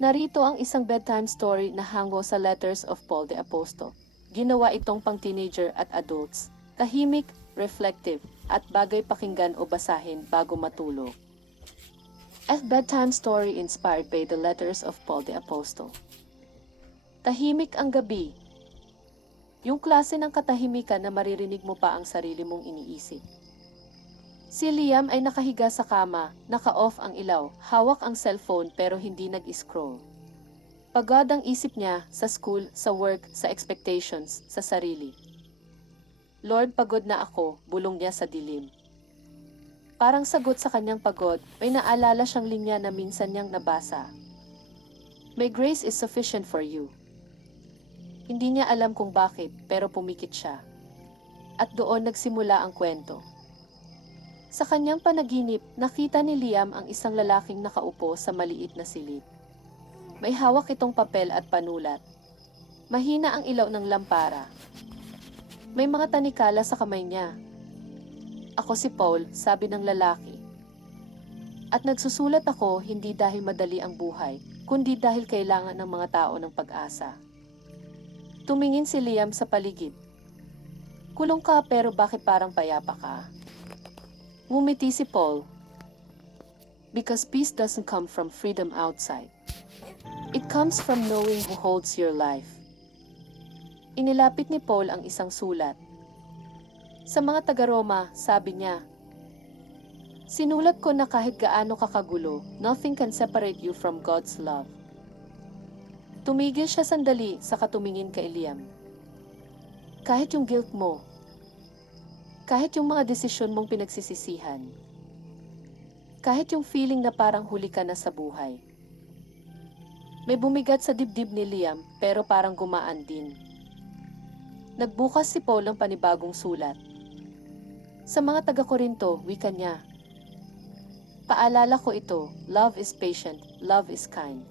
Narito ang isang bedtime story na hango sa Letters of Paul the Apostle. Ginawa itong pang-teenager at adults, tahimik, reflective, at bagay pakinggan o basahin bago matulog. A bedtime story inspired by the Letters of Paul the Apostle. Tahimik ang gabi. Yung klase ng katahimikan na maririnig mo pa ang sarili mong iniisip. Si Liam ay nakahiga sa kama, naka-off ang ilaw, hawak ang cellphone pero hindi nag-scroll. Pagod ang isip niya sa school, sa work, sa expectations, sa sarili. Lord, pagod na ako, bulong niya sa dilim. Parang sagot sa kanyang pagod, may naalala siyang linya na minsan niyang nabasa. My grace is sufficient for you. Hindi niya alam kung bakit, pero pumikit siya. At doon nagsimula ang kwento. Sa kanyang panaginip, nakita ni Liam ang isang lalaking nakaupo sa maliit na silid. May hawak itong papel at panulat. Mahina ang ilaw ng lampara. May mga tanikala sa kamay niya. Ako si Paul, sabi ng lalaki. At nagsusulat ako hindi dahil madali ang buhay, kundi dahil kailangan ng mga tao ng pag-asa. Tumingin si Liam sa paligid. Kulong ka pero bakit parang payapa ka? Ngumiti si Paul. Because peace doesn't come from freedom outside. It comes from knowing who holds your life. Inilapit ni Paul ang isang sulat. Sa mga taga-Roma, sabi niya, sinulat ko na kahit gaano kakagulo, nothing can separate you from God's love. Tumigil siya sandali sa katumingin kay Liam. Kahit yung guilt mo, kahit yung mga desisyon mong pinagsisisihan, kahit yung feeling na parang huli ka na sa buhay. May bumigat sa dibdib ni Liam pero parang gumaan din. Nagbukas si Paul ng panibagong sulat. Sa mga taga-Korinto, wika niya. Paalala ko ito, love is patient, love is kind.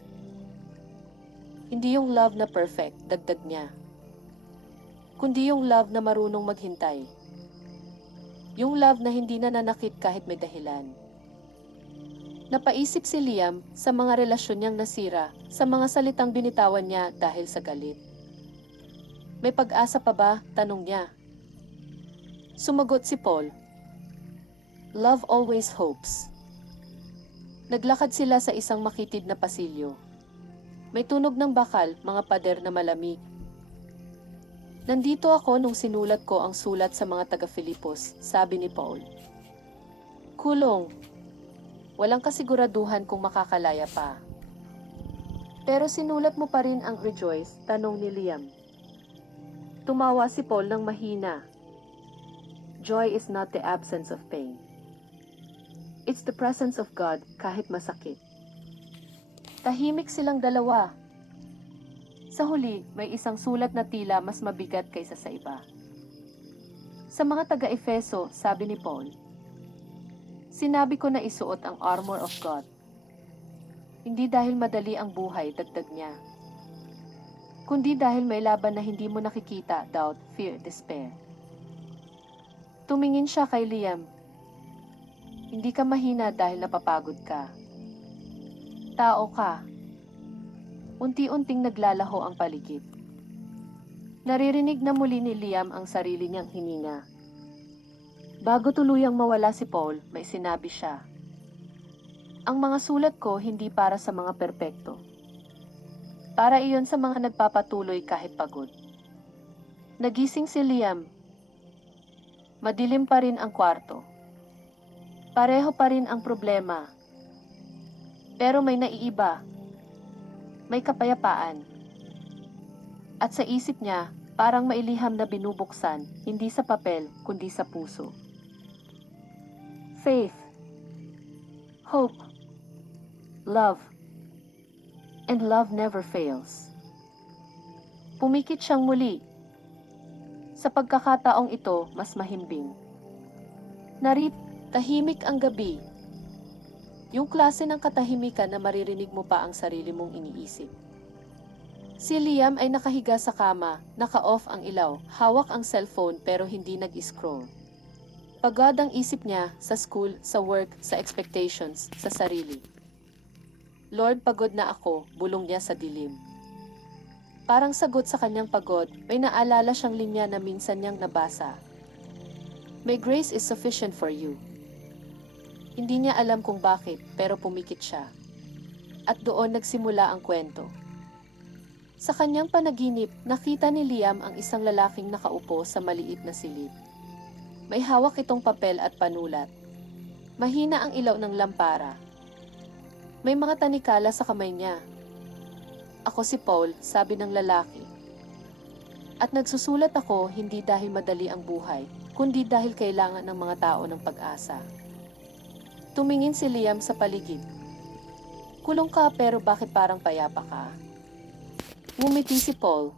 Hindi yung love na perfect, dagdag niya. Kundi yung love na marunong maghintay. Yung love na hindi nananakit kahit may dahilan. Napaisip si Liam sa mga relasyon niyang nasira, sa mga salitang binitawan niya dahil sa galit. May pag-asa pa ba? Tanong niya. Sumagot si Paul. Love always hopes. Naglakad sila sa isang makitid na pasilyo. May tunog ng bakal, mga pader na malamig. Nandito ako nung sinulat ko ang sulat sa mga taga-Filipos, sabi ni Paul. Kulong. Walang kasiguraduhan kung makakalaya pa. Pero sinulat mo pa rin ang rejoice, tanong ni Liam. Tumawa si Paul ng mahina. Joy is not the absence of pain. It's the presence of God kahit masakit. Tahimik silang dalawa. Sa huli, may isang sulat na tila mas mabigat kaysa sa iba. Sa mga taga-Efeso, sabi ni Paul, sinabi ko na isuot ang armor of God. Hindi dahil madali ang buhay, dagdag niya. Kundi dahil may laban na hindi mo nakikita, doubt, fear, despair. Tumingin siya kay Liam. Hindi ka mahina dahil napapagod ka. Tao ka. Unti-unting naglalaho ang paligid. Naririnig na muli ni Liam ang sarili niyang hininga. Bago tuluyang mawala si Paul, may sinabi siya. Ang mga sulat ko hindi para sa mga perpekto. Para iyon sa mga nagpapatuloy kahit pagod. Nagising si Liam. Madilim pa rin ang kwarto. Pareho pa rin ang problema. Pero may naiiba. May kapayapaan. At sa isip niya, parang mailiham na binubuksan, hindi sa papel, kundi sa puso. Faith, hope, love, and love never fails. Pumikit siyang muli. Sa pagkakataong ito, mas mahimbing. Tahimik ang gabi. Yung klase ng katahimikan na maririnig mo pa ang sarili mong iniisip. Si Liam ay nakahiga sa kama, naka-off ang ilaw, hawak ang cellphone pero hindi nag-scroll. Pagod ang isip niya sa school, sa work, sa expectations, sa sarili. Lord, pagod na ako, bulong niya sa dilim. Parang sagot sa kanyang pagod, may naalala siyang linya na minsan niyang nabasa. My grace is sufficient for you. Hindi niya alam kung bakit, pero pumikit siya. At doon nagsimula ang kwento. Sa kanyang panaginip, nakita ni Liam ang isang lalaking nakaupo sa maliit na silid. May hawak itong papel at panulat. Mahina ang ilaw ng lampara. May mga tanikala sa kamay niya. Ako si Paul, sabi ng lalaki. At nagsusulat ako hindi dahil madali ang buhay, kundi dahil kailangan ng mga tao ng pag-asa. Tumingin si Liam sa paligid. Kulong ka pero bakit parang payapa ka? Ngumiti si Paul.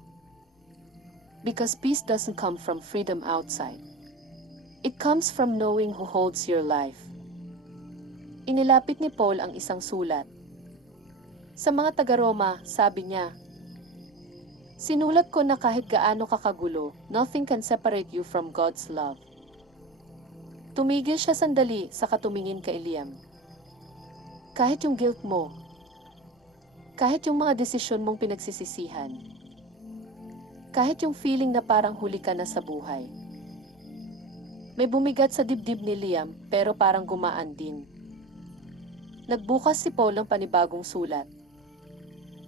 Because peace doesn't come from freedom outside. It comes from knowing who holds your life. Inilapit ni Paul ang isang sulat. Sa mga taga-Roma, sabi niya, sinulat ko na kahit gaano kakagulo, nothing can separate you from God's love. Tumigil siya sandali sa katumingin kay Liam. Kahit yung guilt mo, kahit yung mga desisyon mong pinagsisisihan, kahit yung feeling na parang huli ka na sa buhay. May bumigat sa dibdib ni Liam pero parang gumaan din. Nagbukas si Paul ng panibagong sulat.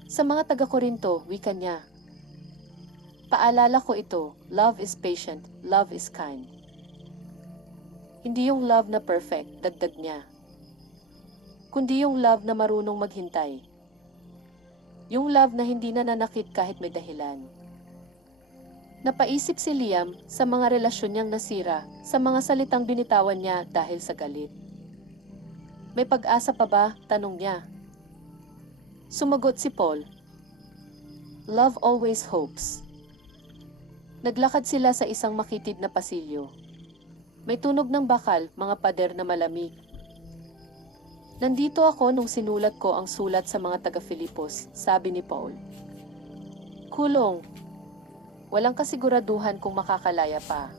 Sa mga taga-Korinto, wika niya. Paalala ko ito, love is patient, love is kind. Hindi yung love na perfect, dagdag niya. Kundi yung love na marunong maghintay. Yung love na hindi nananakit kahit may dahilan. Napaisip si Liam sa mga relasyon niyang nasira, sa mga salitang binitawan niya dahil sa galit. May pag-asa pa ba? Tanong niya. Sumagot si Paul. Love always hopes. Naglakad sila sa isang makitid na pasilyo. May tunog ng bakal, mga pader na malamig. Nandito ako nung sinulat ko ang sulat sa mga taga-Filipos, sabi ni Paul. Kulong. Walang kasiguraduhan kung makakalaya pa.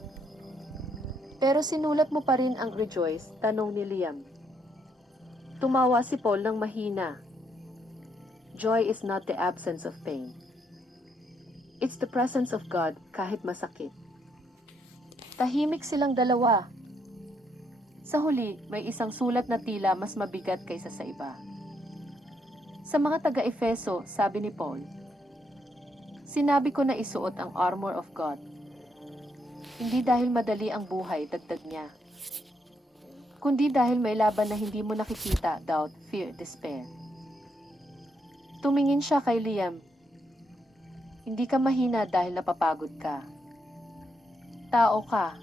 Pero sinulat mo pa rin ang rejoice, tanong ni Liam. Tumawa si Paul ng mahina. Joy is not the absence of pain. It's the presence of God kahit masakit. Tahimik silang dalawa. Sa huli, may isang sulat na tila mas mabigat kaysa sa iba. Sa mga taga-Efeso, sabi ni Paul, sinabi ko na isuot ang armor of God. Hindi dahil madali ang buhay, dagdag niya. Kundi dahil may laban na hindi mo nakikita, doubt, fear, despair. Tumingin siya kay Liam. Hindi ka mahina dahil napapagod ka. Tao ka.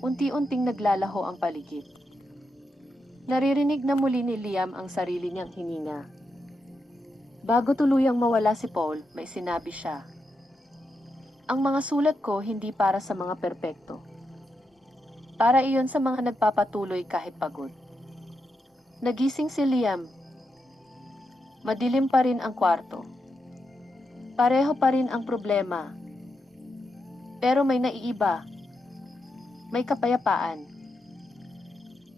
Unti-unting naglalaho ang paligid. Naririnig na muli ni Liam ang sarili niyang hininga. Bago tuluyang mawala si Paul, may sinabi siya. Ang mga sulat ko hindi para sa mga perpekto. Para iyon sa mga nagpapatuloy kahit pagod. Nagising si Liam. Madilim pa rin ang kwarto. Pareho pa rin ang problema. Pero may naiiba. May kapayapaan.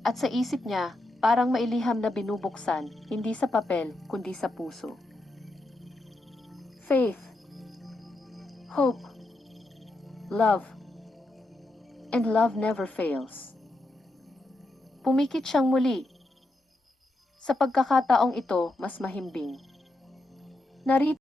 At sa isip niya, parang mailiham na binubuksan, hindi sa papel, kundi sa puso. Faith, hope, love, and love never fails. Pumikit siyang muli. Sa pagkakataong ito, mas mahimbing. Narito